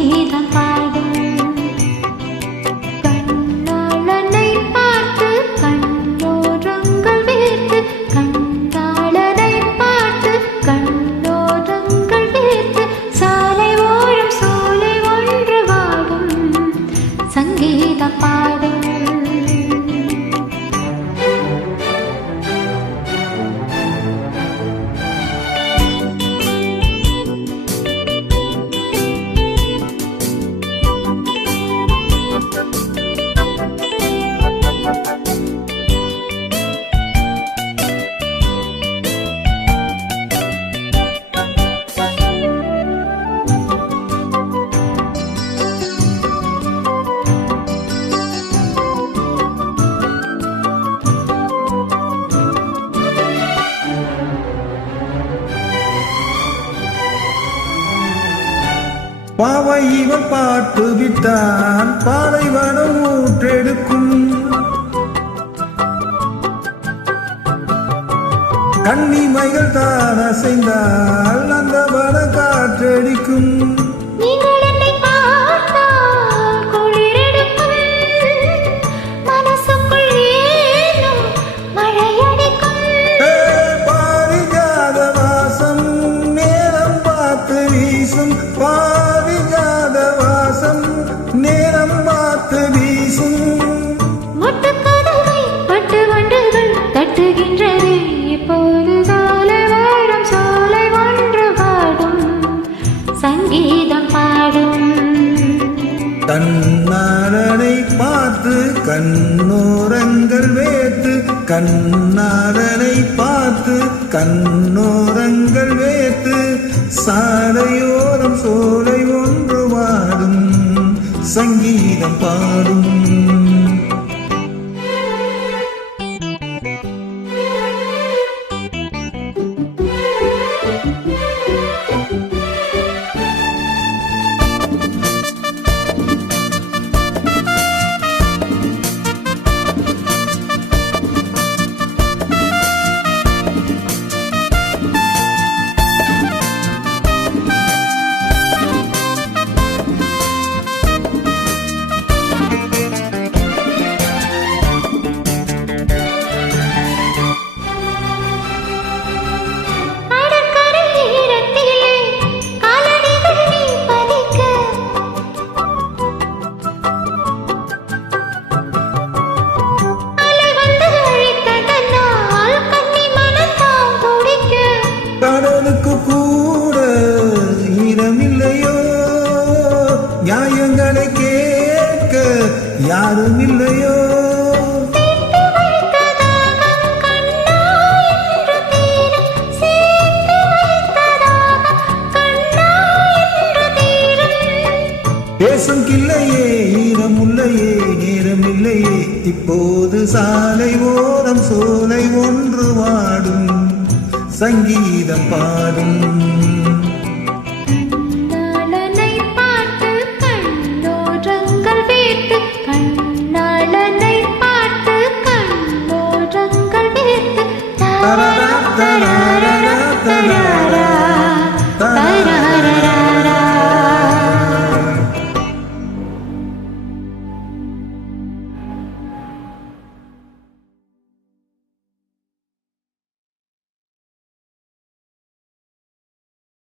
சங்கீதம் பாடும் கண்ணாளனை பார்த்து கண்ணோரங்கள் வேர்த்து கண்ணாளனை பார்த்து கண்ணோரங்கள் வேர்த்து சாலை ஓடும் சோலை ஒன்று வாடும் சங்கீதம் பாடும் பாவை இவன் பாட்டு விட்டான் பாலைவனம் ஊற்றெடுக்கும் கண்ணிமைகள் தான் அசைந்தால் அந்த வன காற்றடிக்கும் பாரிஜாத வாசம் நேரம் பார்த்து வீசும் முட்டுக்கதவை பட்டு வண்டுகள் தட்டுகின்றது இப்போது சோலை வாழும் சோலை ஒன்று பாடும் சங்கீதம் பாடும் கண்ணாளனை பார்த்து கண்ணோரங்கள் வேத்து கண்ணாளனை பார்த்து கண்ணோரங்கள் வேத்து சாலையோரம் சோலை ஒன்று வாடும் சங்கீதம் பாடும் கடலுக்கு கூட ஈரமில்லையோ நியாயங்களை கேட்க யாரும் இல்லையோ பேசும் கில்லையே ஈரமுல்லையே நேரமில்லையே இப்போது சாலை ஓரம் சோலை ஒன்று வாடும் சங்கீதம் பாடும் கண்ணாளனை பார்த்து கண்ணோரங்கள் வேர்த்து கண்ணாளனை பார்த்து கண்ணோரங்கள் வேர்த்து